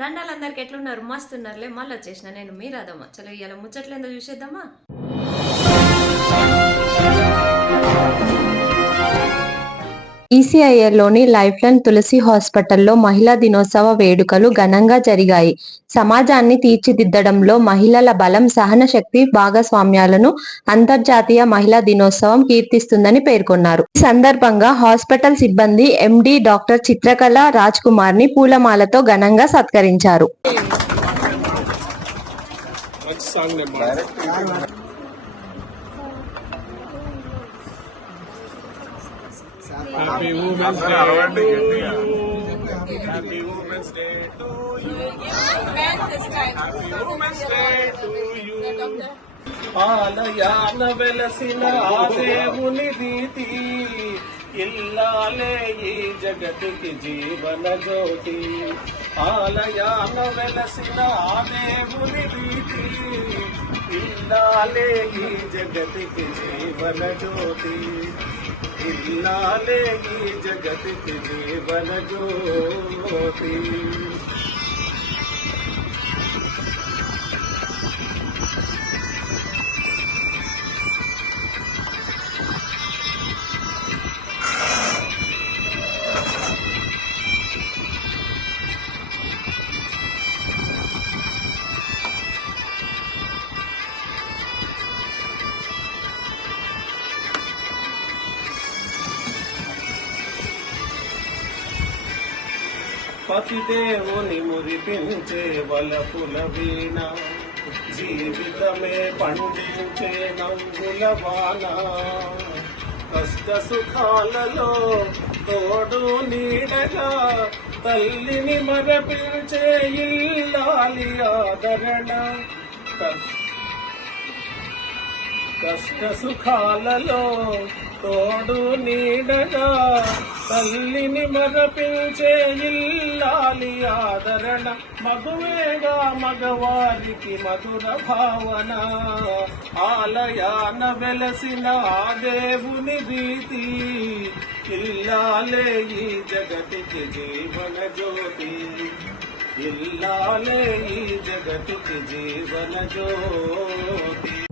దండాలు అందరికి ఎట్లున్నారు? మస్తు ఉన్నారులే మళ్ళీ వచ్చేసిన నేను. మీరాదమ్మా చలో ఇలా ముచ్చట్లేందో చూసేద్దామా? ఈసీఐఎల్లోని లైఫ్ లైన్ తులసి హాస్పిటల్లో మహిళా దినోత్సవ వేడుకలు ఘనంగా జరిగాయి. సమాజాన్ని తీర్చిదిద్దడంలో మహిళల బలం సహన శక్తి భాగస్వామ్యాలను అంతర్జాతీయ మహిళా దినోత్సవం కీర్తిస్తుందని పేర్కొన్నారు. ఈ సందర్భంగా హాస్పిటల్ సిబ్బంది ఎండి డాక్టర్ చిత్రకళ రాజ్ కుమార్ని పూలమాలతో ఘనంగా సత్కరించారు. మంచి song number happy women's day happy women's day to you happy women's day to you ఆలయాన వెలసిన ఆ దేవుని రీతి ఇల్లాలే ఈ జగతికి జీవన జ్యోతి ఆలయాన వెలసిన ఆ దేవుని రీతి ఇల్లాలే ఈ జగతికి జీవన జ్యోతి. ఇన్నాలే ఈ జగతికి జీవన జ్యోతి. పతిదేవుని మురిపించే వలపుల వీణ. జీవితమే పండించే నంగుల వాన. కష్ట సుఖాలలో తోడు నీడగా తల్లిని మరపించే ఇల్లాలి ఆదరణ. కష్ట సుఖాలలో తోడు నీడగా తల్లిని మరపించే ఇల్లాలి ఆదరణ మగువేగా మగవారికి మధుర భావన. ఆలయాన వెలసిన ఆ దేవుని రీతి ఇల్లాలే ఈ జగతికి జీవన జ్యోతి. ఇల్లాలే ఈ జగతికి జీవన జ్యోతి.